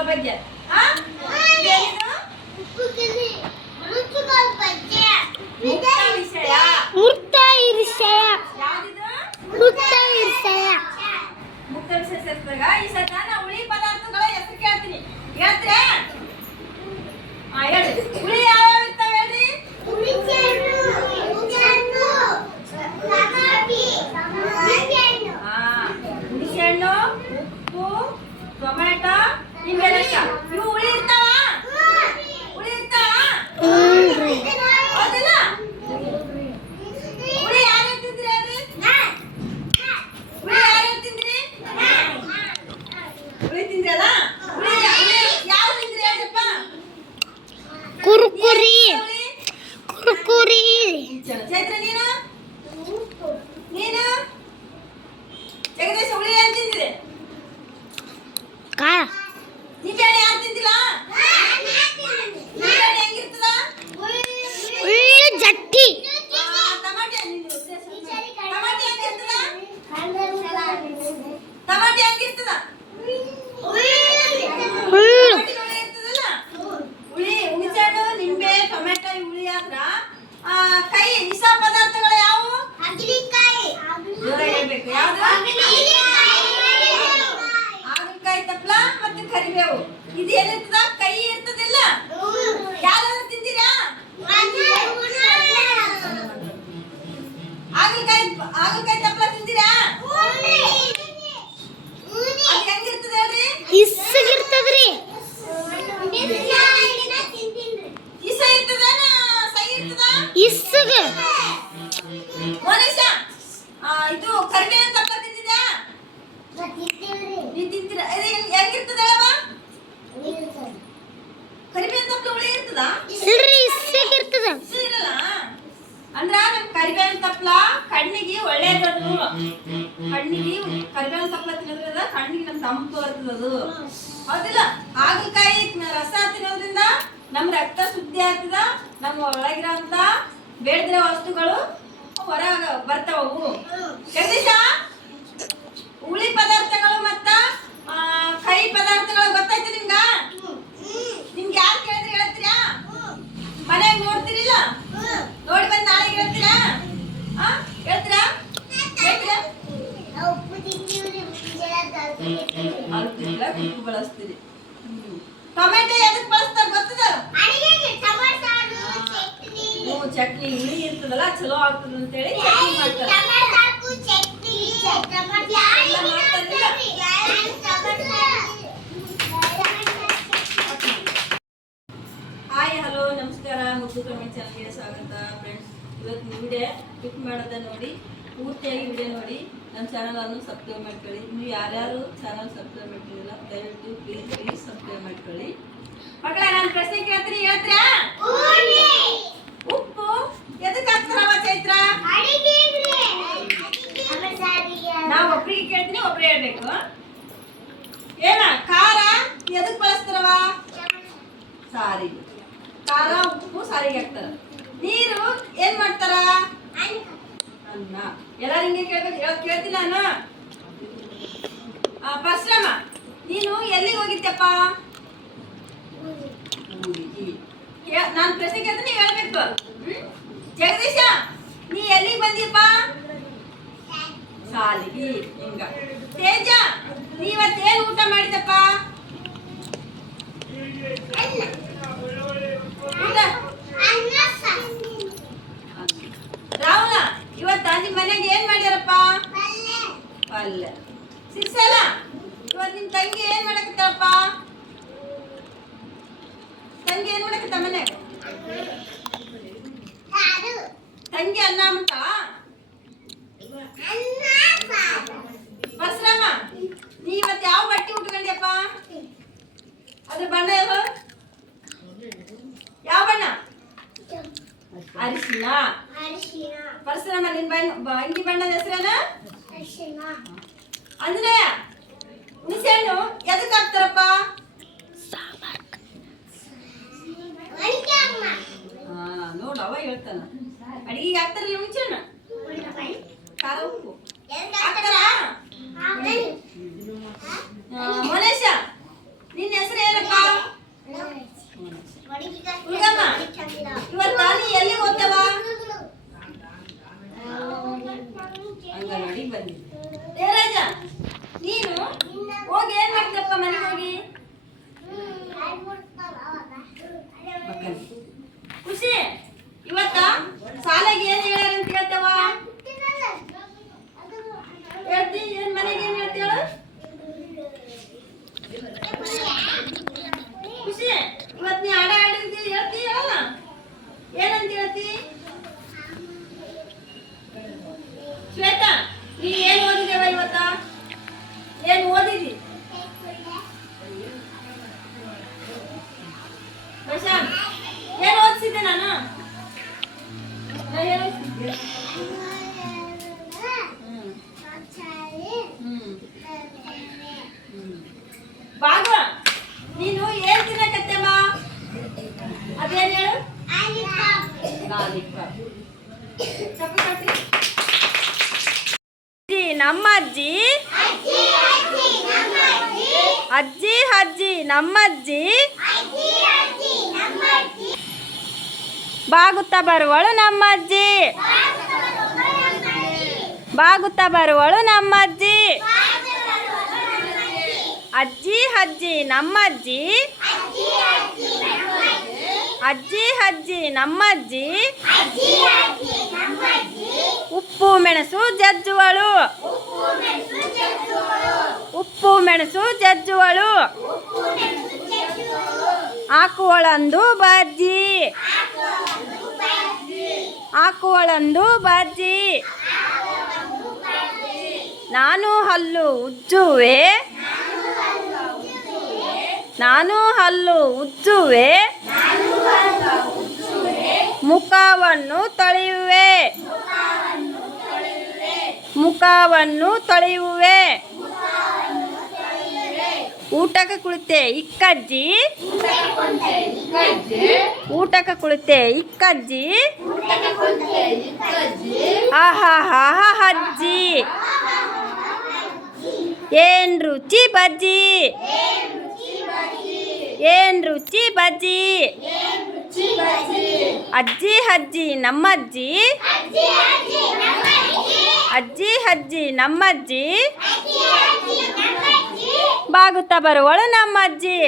ಪದಾರ್ಥಗಳ ಬಗ್ಗೆ? ಮುಕ್ತ ವಿಷಯ ಮುಕ್ತ ವಿಷಯ ಮುಕ್ತ ವಿಷಯ ಸೇರಿಸಿದಾಗ ಈ ಸತ ನಾ ಹುಳಿ ಪದಾರ್ಥಗಳ ಹೆಸರು ಕೇಳ್ತೀನಿ. ಹೇಳ್ತೀರಾ? ಹೇಳಿ ಹುಳಿ ಯಾವ್ಯಾವ ಇರ್ತಾವ ಹೇಳ್ರಿ ಹಾ ಹುಣಸೆಹಣ್ಣು ಉಪ್ಪು ಟೊಮೆಟೊ ನಿಂಬೆ ರಸ ಇವು ಹುಳಿ ಇರ್ತಾವ ಹುಳಿ ಇರ್ತಾವ ಹ್ಞೂನ್ರಿ ಹೌದಿಲ್ಲ ಹುಳಿ ಯಾರು ತಿಂದ್ರಿ ಹೇಳ್ರಿ ಹುಳಿ ಯಾರು ತಿಂದ್ರಿ ಹುಳಿ ತಿಂದ್ರಲ್ಲ ಹುಳಿ ಹುಳಿ ಯಾವ ತಿಂದ್ರಿ ಹೇಳ್ರಪ್ಪ ಕುರ್ಕುರಿ. ಕುರ್ಕುರಿ. ಚೈತ್ರ ನೀನು? ನೀನು? ಜಗದೀಶ ಈ ಹುಳಿ ಆದ್ರ ಕೈ ವಿಷ ಪದಾರ್ಥಗಳು ಯಾವುವು? ಹಾಗಲಕಾಯಿ. ತಪ್ಪಲ ಮತ್ತೆ ಕರಿಬೇವು. ಇದು ಏನಿರ್ತದ ಕೈ ಇರ್ತದಿಲ್ಲ ಯಾವ್ದಾದ್ರು ತಿಂತೀರಾ ಹಾಗಲಕಾಯಿ ಹಾಗಲಕಾಯಿ ತಪ್ಪಲ ತಿಂತೀರಾ ಅದು ಹೆಂಗಿರ್ತದ ಹೇಳ್ರಿ ಇಸ್ಸಗಿರ್ತದ್ರಿ ಇಸ ಇರ್ತದ ಸೈ ಇರ್ತದ ಇಸ್ಸಗ. ಮೋನಿಷ ಇದು ಕರಿಬೇವಿನ ಅಂತ ತಿಂದಿದ್ಯಾ ನೀ ತಿಂತೀರಾ? ಇದು ಹೆಂಗ್- ಹೆಂಗಿರ್ತದ ಹೇಳವ್ವ ಕರಿಬೇವಿನ ತಪ್ಪಲ ಹುಳಿ ಇರ್ತದ? ಇಲ್ರಿ ಇಸ್ಸಗಿರ್ತದ ಇಸು ಇರಲ್ಲ. ಅಂದ್ರ ನಮ್ ಕರಿಬೇವಿನ ತಪ್ಪಲ ಕಣ್ಣಿಗೆ ಒಳ್ಳೇದದು. ಕಣ್ಣಿಗೆ ಕರಿಬೇವಿನ ತಪ್ಪಲ ತಿನ್ನೋದ್ರಿಂದ ಕಣ್ಣಿಗೆ ನಮ್ ತಂಪು ಬರ್ತದ ಅದು ಹೌದಿಲ್ಲ? ಹಾಗಲಕಾಯಿ ರಸ ತಿನ್ನೋದ್ರಿಂದ ನಮ್ ರಕ್ತ ಶುದ್ಧಿ ಆಗ್ತದ ನಮ್ಮ ಒಳಗಿರೋಂತ ಬೇಡದಿರೋ ವಸ್ತುಗಳು ಹೊರ ಬರ್ತಾವು ಜಗದೀಶ ಹುಳಿ ಪದಾರ್ಥಗಳು ಮತ್ತ ಕೈ ಪದಾರ್ಥಗಳು ಗೊತ್ತಾಯ್ತು ನಿಮ್ಗೆ? ಚಟ್ನಿ ಹುಳಿ ಇರ್ತದಲ್ಲ ಚಲೋ ಆಗ್ತದ ಅಂತೇಳಿ ಚಟ್ನಿ ಮಾಡ್ತಾರೆ. ಹಾಯ್ ಹಲೋ ನಮಸ್ಕಾರ. ಮುದ್ದು ಕಮೆಂಟ್ ಚಾನಲ್ಗೆ ಸ್ವಾಗತ ಫ್ರೆಂಡ್ಸ್ ಇವತ್ತು ವಿಡಿಯೋ ಕ್ಲಿಕ್ ಮಾಡೋದ ನೋಡಿ ಪೂರ್ತಿಯಾಗಿ ವಿಡಿಯೋ ನೋಡಿ. ನಮ್ಮ ಚಾನಲ್ ಅನ್ನು ಸಬ್ಸ್ಕ್ರೈಬ್ ಮಾಡ್ಕೊಳ್ಳಿ. ನೀವು ಯಾರ್ಯಾರು ಚಾನಲ್ ಸಬ್ಸ್ಕ್ರೈಬ್ ಮಾಡ್ತಿರಲ್ಲ ದಯವಿಟ್ಟು ಪ್ಲೀಸ್ ಪ್ಲೀಸ್ ಸಬ್ಸ್ಕ್ರೈಬ್ ಮಾಡ್ಕೊಳ್ಳಿ. ಮಕ್ಕಳ ನಾನು ಪ್ರಶ್ನೆ ಕೇಳ್ತೀನಿ ಹೇಳ್ತೀರಾ ಉಪ್ಪು ಎದಕ್ಕೆ ಹಾಕ್ತಾರವ ಚೈತ್ರ ನಾವು ಒಬ್ರಿಗೆ ಕೇಳ್ತೀನಿ ಒಬ್ರು ಹೇಳ್ಬೇಕು ಏನ ಖಾರ ಎದಕ್ ಬಳಸ್ತಾರವ ಸಾರಿಗೆ ಖಾರ ಉಪ್ಪು ಸಾರಿಗೆ ಹಾಕ್ತಾರ ನೀರು ಏನ್ ಮಾಡ್ತಾರ? ಅನ್ನ. ಎಲ್ಲಾರು ಹಿಂಗೆ ಕೇಳ್ಬೇಕು ಹೇಳೋದ್ ನಾನು. ಆ, ಪರಶುರಾಮ ನೀನು ಎಲ್ಲಿಗೆ ಹೋಗಿದ್ದೆಪ್ಪ ನಾನು ಪ್ರಶ್ನೆ ಕೇಳ್ತೀನಿ ನೀವು ಹೇಳ್ಬೇಕು? ಜಗದೀಶ ನೀ ಎಲ್ಲಿಗೆ ಬಂದಿಪ್ಪ ಸಾಲಿಗೆ ಹಿಂಗ. ತೇಜ ನೀವತ್ತೇನು ಊಟ ಮಾಡಿದಪ್ಪ ಊಟ ರಾಹುಲ ಇವತ್ತ ನಿಮ್ ಮನೆಗೆ ಏನ್ ಮಾಡ್ಯಾರಪ್ಪ ಪಲ್ಯ ಸಿರ್ಸಲ ಇವತ್ ನಿಮ್ ತಂಗಿ ಏನ್ ಮಾಡಕತ್ತಪ್ಪ ಮನ್ಯಾಗ ತಂಗಿ ಅನ್ನ ಮಾಡ್ತಾ ಪರಶುರಾಮ ನೀ ಇವತ್ತು ಯಾವ ಬಟ್ಟೆ ಉಟ್ಕೊಂಡಿಯಪ್ಪ? ಅದ್ರ ಬಣ್ಣ ಯಾವ ಯಾವ ಬಣ್ಣ? ಅರಿಶಿನ. ಪರಶುರಾಮ ನಿನ್ ಬಣ್ಣ ಅಂಗಿ ಬಣ್ಣದ ಹೆಸರೇನ? ಅಂದ್ರೆ ಹುಣಸೆಹಣ್ಣು ಎದಕ್ಕೆ ಹಾಕ್ತಾರಪ್ಪ? ಹೇಳ್ತಾನ. ಅಡಿಗೆಗೆ ಹಾಕ್ತಾರಲ್ಲ ಮುಂಚೆನ? ಖಾರ ಉಪ್ಪು. ಹಾಕ್ತಾರಾ ಮನೇಶ ನಿನ್ನ ಹೆಸರು ಏನಪ್ಪ? ಹುಡುಗಮ್ಮ ಇವತ್ತು ನೀ ಎಲ್ಲಿ ಅಂಗನವಾಡಿ ದೇವರಾಜ ನೀನು ಹೋಗಿ ಏನ್ ಮಾಡ್ತಪ್ಪ ಮನೆಗೆ ಹೋಗಿ? ಏನ್ ತಿನ್ನಕತ್ತೆಮ್ಮ ಅದೇನ್ ಹೇಳು ಲಾಲಿಪಾಪ್. ಚಪ್ಪಲಿ ಕಟ್ಟಿ. ಅಜ್ಜಿ ನಮ್ಮ ಅಜ್ಜಿ ಅಜ್ಜಿ ಅಜ್ಜಿ ನಮ್ಮಜ್ಜಿ ಬಾಗುತ್ತಾ ಬರುವಳು ನಮ್ಮಜ್ಜಿ. ಬಾಗುತ್ತ ಬರುವಳು ನಮ್ಮಜ್ಜಿ. ಅಜ್ಜಿ ಅಜ್ಜಿ, ನಮ್ಮಜ್ಜಿ. ಅಜ್ಜಿ ಅಜ್ಜಿ, ನಮ್ಮಜ್ಜಿ. ಉಪ್ಪು, ಮೆಣಸು ಜಜ್ಜುವಳು. ಉಪ್ಪು, ಮೆಣಸು ಜಜ್ಜುವಳು. ಹಾಕುವಳಂದು ಬಜ್ಜಿ. ಹಾಕುವಳಂದು ಬಾಜಿ ನಾನು ಹಲ್ಲು ಉಜ್ಜುವೆ. ನಾನು ಹಲ್ಲು ಉಜ್ಜುವೆ. ಮುಖವನ್ನು ತೊಳೆಯುವೆ. ಮುಖವನ್ನು ತೊಳೆಯುವೆ. ಊಟಕ್ಕೆ ಕುಳಿತೆ ಇಕ್ಕಜ್ಜಿ. ಊಟಕ್ಕೆ ಕುಳಿತೆ ಇಕ್ಕಜ್ಜಿ. ಆಹಾ ಅಜ್ಜಿ ಏನ್ ರುಚಿ ಬಜ್ಜಿ? ಏನ್ ರುಚಿ ಬಜ್ಜಿ? ಅಜ್ಜಿ ಅಜ್ಜಿ ನಮ್ಮಜ್ಜಿ? ಅಜ್ಜಿ ಅಜ್ಜಿ ನಮ್ಮಜ್ಜಿ? ಬಾಗುತ್ತಾ ಬರುವಳು ನಮ್ಮಜ್ಜಿ.